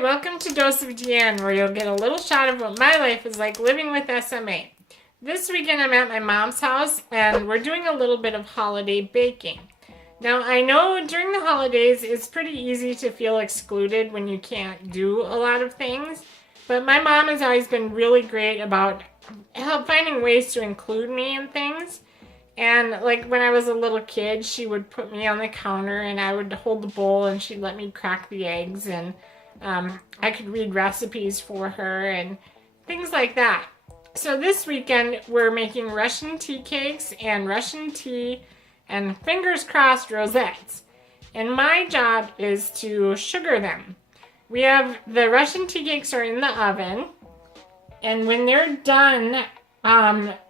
Hi, welcome to Dose of DeAnn, where you'll get a little shot of what my life is like living with SMA. This weekend I'm at my mom's house, and we're doing a little bit of holiday baking. Now, I know during the holidays it's pretty easy to feel excluded when you can't do a lot of things, but my mom has always been really great about finding ways to include me in things. And like when I was a little kid, she would put me on the counter and I would hold the bowl and she'd let me crack the eggs, and I could read recipes for her and things like that. So this weekend we're making Russian tea cakes and Russian tea and fingers crossed rosettes. And my job is to sugar them. We have the Russian tea cakes are in the oven, and when they're done,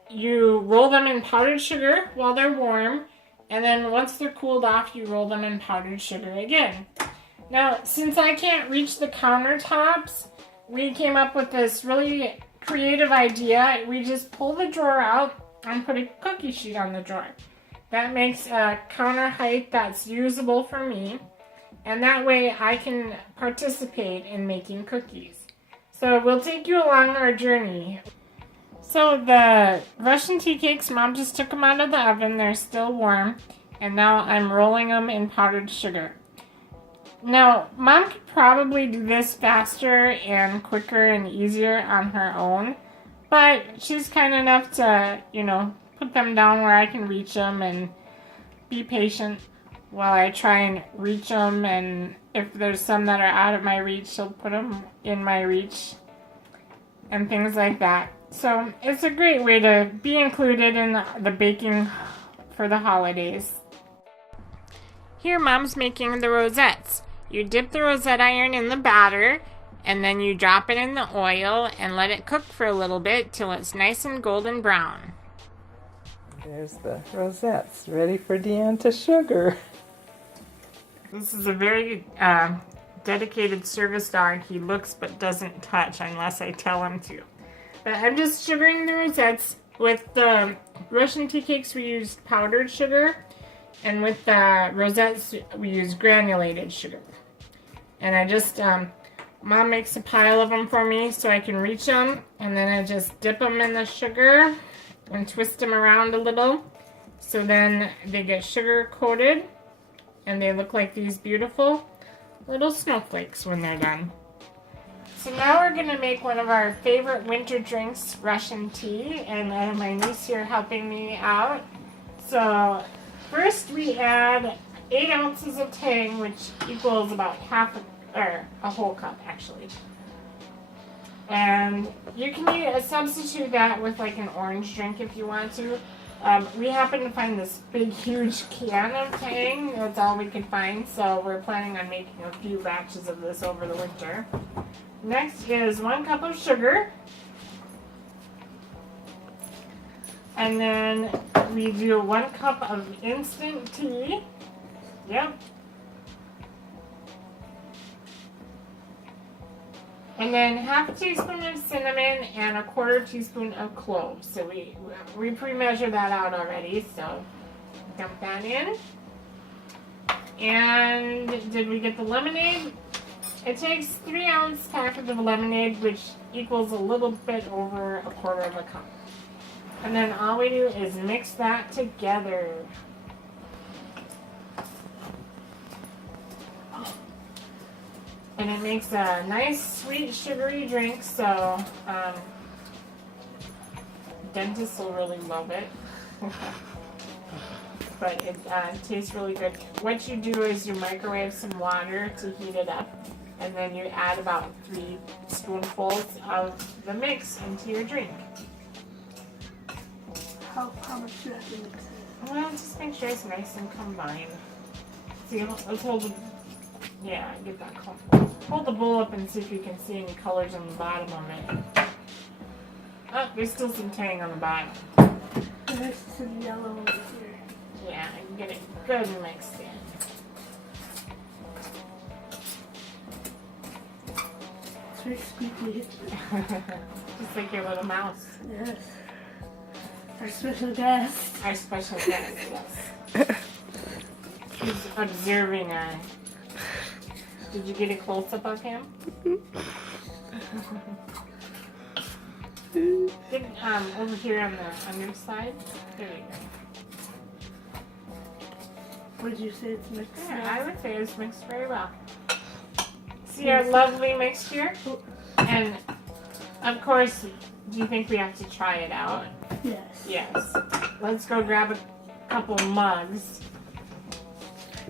you roll them in powdered sugar while they're warm, and then once they're cooled off, you roll them in powdered sugar again. Now, since I can't reach the countertops, we came up with this really creative idea. We just pull the drawer out and put a cookie sheet on the drawer. That makes a counter height that's usable for me, and that way I can participate in making cookies. So we'll take you along our journey. So the Russian tea cakes, Mom just took them out of the oven. They're still warm, and now I'm rolling them in powdered sugar. Now, Mom could probably do this faster and quicker and easier on her own, but she's kind enough to, put them down where I can reach them and be patient while I try and reach them, and if there's some that are out of my reach, she'll put them in my reach and things like that. So it's a great way to be included in the baking for the holidays. Here Mom's making the rosettes. You dip the rosette iron in the batter, and then you drop it in the oil and let it cook for a little bit till it's nice and golden brown. There's the rosettes, ready for DeAnn to sugar. This is a very dedicated service dog. He looks but doesn't touch unless I tell him to. But I'm just sugaring the rosettes. With the Russian tea cakes, we used powdered sugar, and with the rosettes, we use granulated sugar. And I just, Mom makes a pile of them for me so I can reach them, and then I just dip them in the sugar and twist them around a little, so then they get sugar coated, and they look like these beautiful little snowflakes when they're done. So now we're going to make one of our favorite winter drinks, Russian tea, and I have my niece here helping me out. So first we add 8 ounces of Tang, which equals about a whole cup actually. And you can substitute that with like an orange drink if you want to. We happen to find this big huge can of Tang. That's all we could find, so we're planning on making a few batches of this over the winter. Next is 1 cup of sugar. And then we do 1 cup of instant tea. Yep. And then half a teaspoon of cinnamon and a 1/4 teaspoon of cloves. So we pre-measure that out already, so dump that in. And did we get the lemonade? It takes 3-ounce package of lemonade, which equals a little bit over 1/4 cup. And then all we do is mix that together. And it makes a nice, sweet, sugary drink, so dentists will really love it. But it tastes really good. What you do is you microwave some water to heat it up, and then you add about 3 spoonfuls of the mix into your drink. How much do you have to mix it? Well, just make sure it's nice and combined. See, let's hold it. Yeah, get that comfortable. Hold the bowl up and see if you can see any colors on the bottom of it. Oh, there's still some Tang on the bottom. There's some yellow over here. Yeah, I can get it good and mixed in. It's very squeaky. Just like your little mouse. Yes. Our special guest. Our special guest, yes. He's observing Did you get a close-up of him? Get, over here on the underside. There you go. Would you say it's mixed? Yeah, I would say it's mixed very well. See our lovely mixture? And, of course, do you think we have to try it out? Yes. Yes. Let's go grab a couple mugs.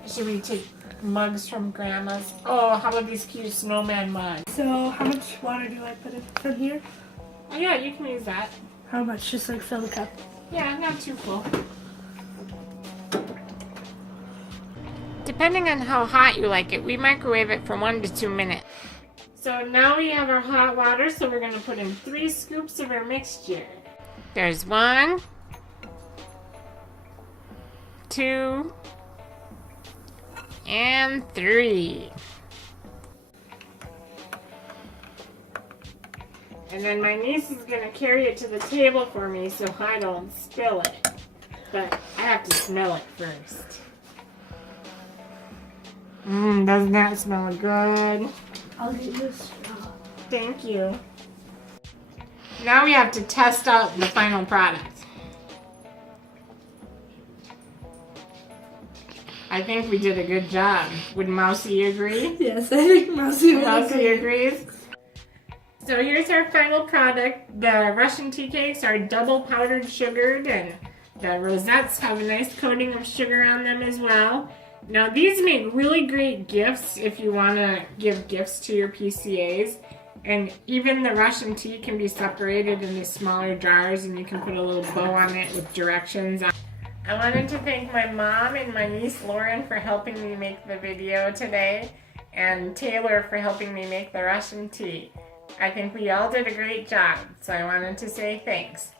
Should we take mugs from Grandma's? Oh, how about these cute snowman mugs? So how much water do I put in from here? Oh yeah, you can use that. How much? Just like fill the cup. Yeah, not too full. Depending on how hot you like it, we microwave it for 1 to 2 minutes. So now we have our hot water, so we're going to put in 3 scoops of our mixture. There's 1, 2, and 3. And then my niece is going to carry it to the table for me so I don't spill it. But I have to smell it first. Doesn't that smell good? I'll get you a straw. Thank you. Now we have to test out the final product. I think we did a good job. Would Mousy agree? Yes, I think Mousy would Mousy agree. agrees. So here's our final product. The Russian tea cakes are double powdered sugared, and the rosettes have a nice coating of sugar on them as well. Now these make really great gifts if you want to give gifts to your PCAs. And even the Russian tea can be separated into smaller jars, and you can put a little bow on it with directions. I wanted to thank my mom and my niece Lauren for helping me make the video today, and Taylor for helping me make the Russian tea. I think we all did a great job, so I wanted to say thanks.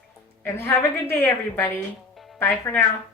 And have a good day, everybody. Bye for now.